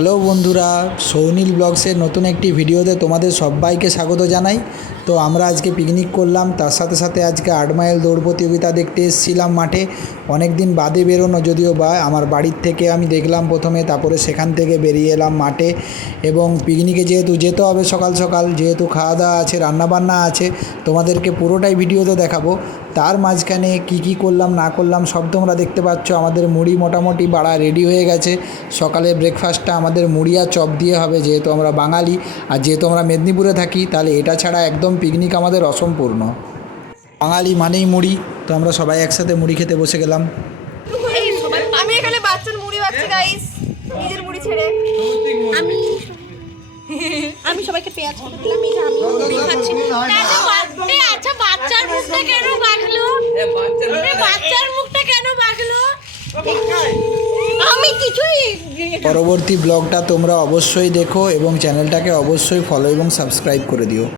Hello বন্ধুরা, সৌনীল ব্লগসের নতুন একটি ভিডিওতে তোমাদের সবাইকে স্বাগত জানাই। তো আমরা আজকে পিকনিক করলাম, তার সাথে সাথে আজকে 8 মাইল দৌড় প্রতিযোগিতা দেখতে এসেছিলাম মাঠে। অনেক দিন বাদে বেরোনো, যদিও বা আমার বাড়ির থেকে আমি দেখলাম প্রথমে, তারপরে সেখান থেকে বেরিয়ে এলাম মাঠে। এবং পিকনিকে যেহেতু যেতে হবে সকাল সকাল, যেহেতু খাওয়া দাওয়া আছে, রান্নাবান্না আছে, তোমাদেরকে পুরোটাই ভিডিওতে দেখাবো। তার মাঝখানে কি করলাম না করলাম সব তোমরা দেখতে পাচ্ছ। আমাদের মুড়ি মোটামুটি বাড়া রেডি হয়ে গেছে। সকালে ব্রেকফাস্টটা আমাদের মুড়ি আর চপ দিয়ে হবে, যেহেতু আমরা বাঙালি আর যেহেতু আমরা মেদিনীপুরে থাকি, তাহলে এটা ছাড়া একদম পিকনিক আমাদের অসম্পূর্ণ। বাঙালি মানেই মুড়ি, তো আমরা সবাই একসাথে মুড়ি খেতে বসে গেলাম। আমি এখানে বাচ্চার মুড়ি বাচ্চা গাইস, নিজের মুড়ি ছেড়ে আমি আমি সবাইকে পেঁয়াজ কেটে দিলাম। এই যে আমি মুড়ি খাচ্ছি। আচ্ছা বাচ্চার মুখটা কেন বাঁকলো? বাচ্চার মুখটা কেন বাঁকলো? আমি কিছুই। পরবর্তী ব্লগটা তোমরা অবশ্যই দেখো এবং চ্যানেলটাকে অবশ্যই ফলো এবং সাবস্ক্রাইব করে দিও।